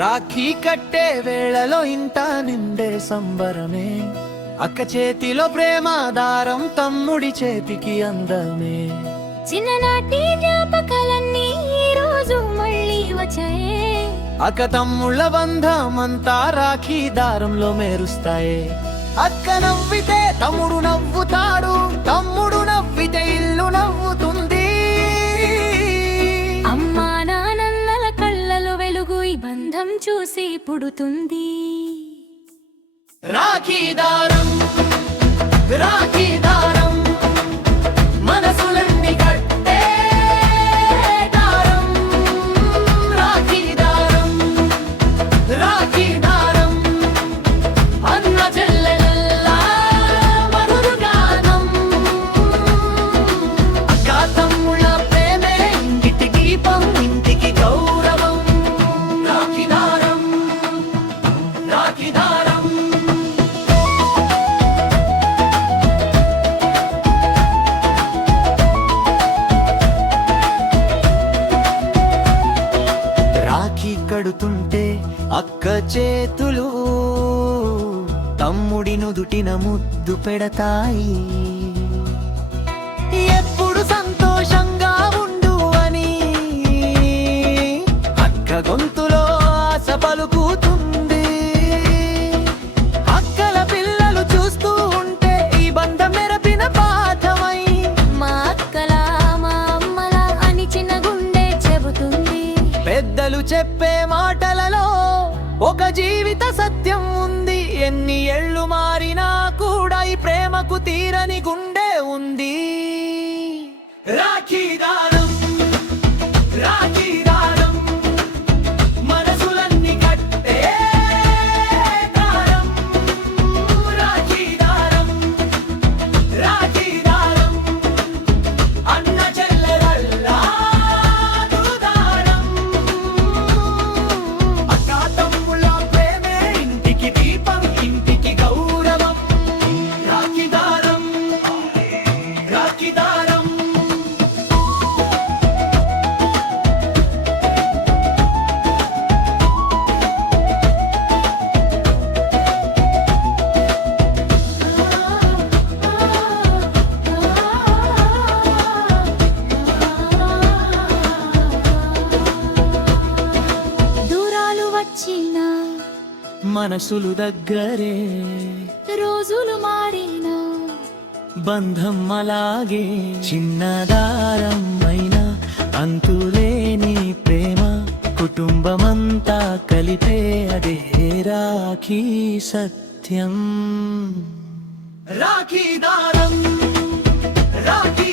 రాఖీ కట్టే వేళలో ఇంట నిండే సంబరమే, అక్క చేతిలో ప్రేమ దారం తమ్ముడి చేతికి అందమే. చిన్ననాటి జ్ఞాపకాలన్నీ ఈ రోజు మళ్ళీ వచ్చాయే, అక్క తమ్ముళ్ళ బంధమంతా రాఖీ దారంలో మెరుస్తాయే. అక్క నవ్వితే తమ్ముడు నవ్వుతాడు, తమ్ముడు నవ్వితే ఇల్లు నవ్వుతుంది. అమ్మా నాన్నల కళ్ళలో వెలుగు ఈ బంధం చూసి పుడుతుంది. రాఖీ దారం, రాఖీ దారం, మనసులన్నీ కట్టే దారం. రాఖీ దారం, రాఖీ దారం, అన్న చెల్లెళ్ళ మధుర గానం. అక్క తమ్ముళ్ళ ప్రేమే ఇంటికి దీపం, ఇంటికి గౌరవం. రాఖీ దారం, రాఖీ దారం. రాఖీ కడుతుంటే అక్క చేతులు తమ్ముడి నుదుటిన ముద్దు పెడతాయి. ఎప్పుడు సంతోషంగా ఉండు అని అక్క గొంతులో ఆశ పలుకుతుంది. అక్కల పిల్లలు చూస్తూ ఉంటే ఈ బంధం మెరపిన పాఠమై, మా అక్కలా మా అమ్మలా అని చిన్న గుండె చెబుతుంది. పెద్దలు చెప్పే మాటలలో ఒక జీవిత సత్యం ఉంది. ఎన్ని ఏళ్ళు మారినా కూడా ఈ ప్రేమకు తీరని గుండె ఉంది. రాఖీ దారం, రాఖీ దారం, మనసులన్నీ కట్టే దారం. రాఖీ దారం, రాఖీ దారం, అన్న చెల్లెళ్ళ దారం. అక్క తమ్ముళ్ళ ప్రేమే ఇంటికి దీపం, ఇంటికి గౌరవం. రాఖీ దారం, రాఖీ దారం. దూరాలు వచ్చిన మనసులు దగ్గరే, రోజులు మారిన బంధం అలాగే. చిన్నదారం అయినా అంతులేని ప్రేమ, కుటుంబమంతా కలిపే అదే రాఖీ సత్యం. రాఖీ దారం, రాఖీ